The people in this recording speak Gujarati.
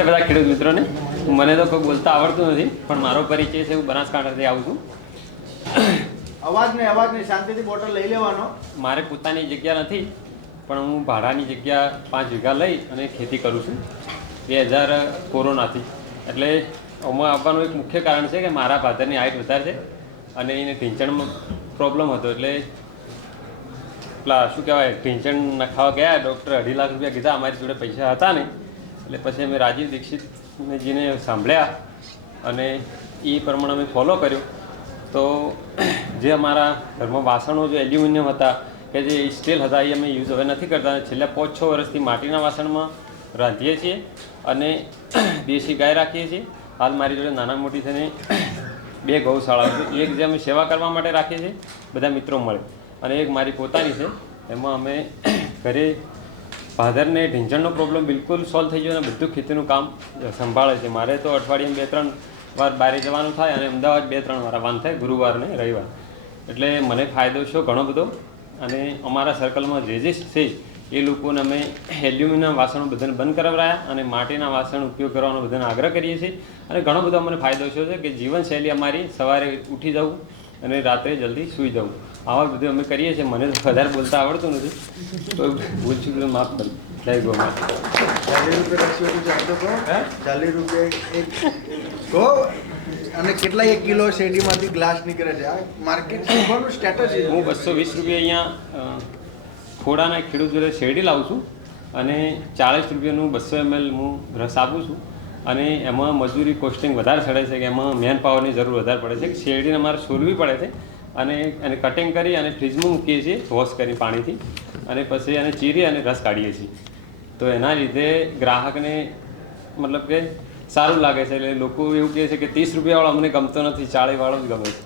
નમસ્તે બધા ખેડૂત મિત્રોને. મને તો કોઈ બોલતા આવડતું નથી, પણ મારો પરિચય છે, હું બનાસકાંઠાથી આવું છું. અવાજ શાંતિથી બોટલ લઈ લેવાનો. મારે પોતાની જગ્યા નથી, પણ હું ભાડાની જગ્યા 5 વીઘા લઈ અને ખેતી કરું છું 2000 કોરોનાથી. એટલે આમાં આવવાનું એક મુખ્ય કારણ છે કે મારા ફાધરની હાઇટ વધારે છે અને એને ઢીંચણમાં પ્રોબ્લેમ હતો. એટલે પેલા શું કહેવાય, ઢીંચણ નખાવા ગયા, ડૉક્ટર 2.5 લાખ રૂપિયા કીધા. અમારી જોડે પૈસા હતા નહીં, એટલે પછી અમે રાજીવ દીક્ષિતજીને સાંભળ્યા અને એ પ્રમાણે અમે ફોલો કર્યો. તો જે અમારા ઘરમાં વાસણો જે એલ્યુમિનિયમ હતા કે જે સ્ટીલ હતા એ અમે યુઝ હવે નથી કરતા. છેલ્લા 5-6 વર્ષથી માટીના વાસણમાં રાંધીએ છીએ અને દેશી ગાય રાખીએ છીએ. હાલ મારી જોડે નાના મોટી થઈને 2 ગૌશાળા છે. એક જે અમે સેવા કરવા માટે રાખીએ છીએ બધા મિત્રો મળે, અને એક મારી પોતાની છે. એમાં અમે ઘરે ફાધરને ઢીંચણનો પ્રોબ્લેમ બિલકુલ સોલ્વ થઈ ગયો અને બધું ખેતીનું કામ સંભાળે છે. મારે તો અઠવાડિયામાં 2-3 વાર બહાર જવાનું થાય અને અમદાવાદ 2-3 વાર આવવાનું થાય, ગુરુવાર ને રવિવાર. એટલે મને ફાયદો છે ઘણો બધો. અને અમારા સર્કલમાં જે છે એ લોકોને અમે એલ્યુમિનિયમ વાસણો બધાને બંધ કરાવરાયા અને માટીના વાસણ ઉપયોગ કરવાનો બધાને આગ્રહ કરીએ છીએ. અને ઘણો બધો અમને ફાયદો છે કે જીવનશૈલી અમારી સવારે ઉઠી જવું અને રાત્રે જલ્દી સૂઈ જવું, આવા બધું અમે કરીએ છીએ. મને તો વધારે બોલતા આવડતું નથી, તો ભૂલ ચૂક માફ કરી. જય ગો માતા. 40 રૂપિયા અને કેટલા 1 કિલો શેરડીમાંથી ગ્લાસ નીકળે છે? આ માર્કેટ સ્ટેટસ છે. હું 220 રૂપિયા અહીંયા ખોડાના ખેડૂત જોડે શેરડી લાવું છું અને 40 રૂપિયાનું 200 ml હું રસ આપું છું. અને એમાં મજૂરી કોસ્ટિંગ વધારે ચડે છે કે એમાં મેન પાવરની જરૂર વધારે પડે છે કે શેરડીને અમારે છોલવી પડે છે અને એને કટિંગ કરી અને ફ્રીજમાં મૂકીએ છીએ વોશ કરી પાણીથી, અને પછી એને ચીરી અને રસ કાઢીએ છીએ. તો એના લીધે ગ્રાહકને મતલબ કે સારું લાગે છે. એટલે લોકો એવું કહે છે કે 30 રૂપિયાવાળો અમને ગમતો નથી, 40 વાળો જ ગમે છે.